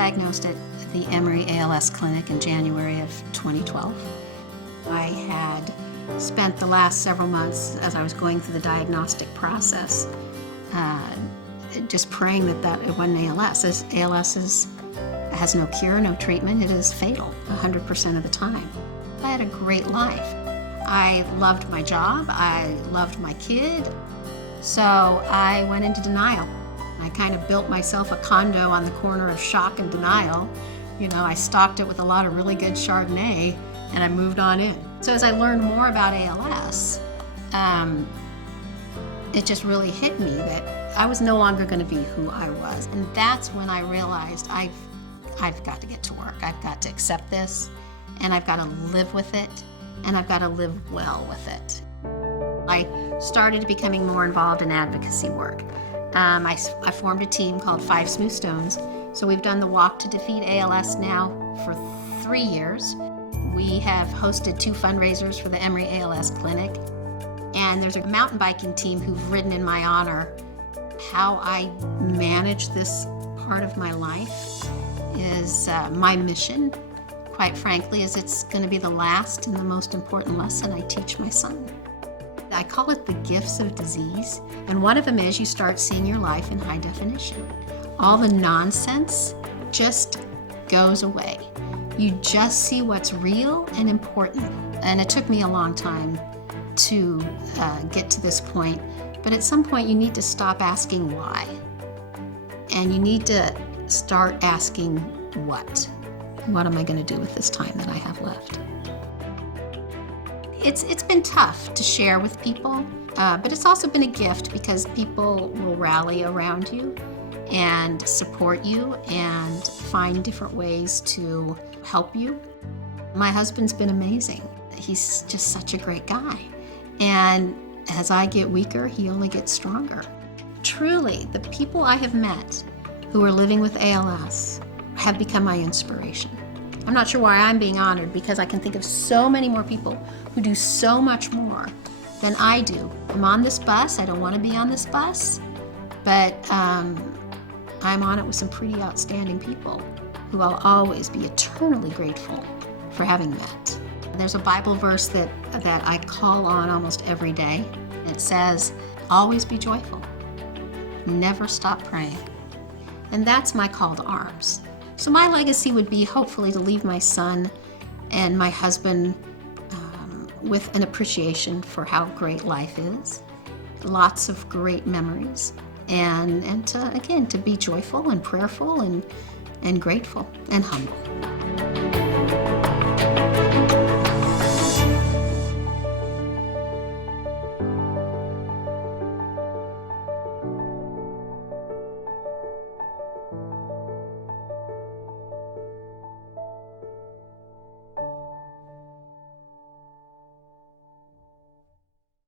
diagnosed at the Emory ALS Clinic in January of 2012. I had spent the last several months, as I was going through the diagnostic process, just praying that it wasn't ALS. As ALS has no cure, no treatment. It is fatal 100% of the time. I had a great life. I loved my job. I loved my kid. So I went into denial. I kind of built myself a condo on the corner of shock and denial. You know, I stocked it with a lot of really good Chardonnay, and I moved on in. So as I learned more about ALS, it just really hit me that I was no longer going to be who I was. And that's when I realized I've got to get to work. I've got to accept this, and I've got to live with it, and I've got to live well with it. I started becoming more involved in advocacy work. I formed a team called 5 Smooth Stones. So we've done the Walk to Defeat ALS now for 3 years. We have hosted 2 fundraisers for the Emory ALS Clinic. And there's a mountain biking team who've ridden in my honor. How I manage this part of my life is my mission, quite frankly, is it's going to be the last and the most important lesson I teach my son. I call it the gifts of disease, and one of them is you start seeing your life in high definition. All the nonsense just goes away. You just see what's real and important. And it took me a long time to get to this point, but at some point you need to stop asking why, and you need to start asking what. What am I going to do with this time that I have left? It's been tough to share with people, but it's also been a gift because people will rally around you and support you and find different ways to help you. My husband's been amazing. He's just such a great guy. And as I get weaker, he only gets stronger. Truly, the people I have met who are living with ALS have become my inspiration. I'm not sure why I'm being honored, because I can think of so many more people who do so much more than I do. I'm on this bus. I don't want to be on this bus, but I'm on it with some pretty outstanding people who I'll always be eternally grateful for having met. There's a Bible verse that I call on almost every day. It says, always be joyful. Never stop praying. And that's my call to arms. So my legacy would be hopefully to leave my son and my husband with an appreciation for how great life is, lots of great memories, and to, again, to be joyful and prayerful and grateful and humble.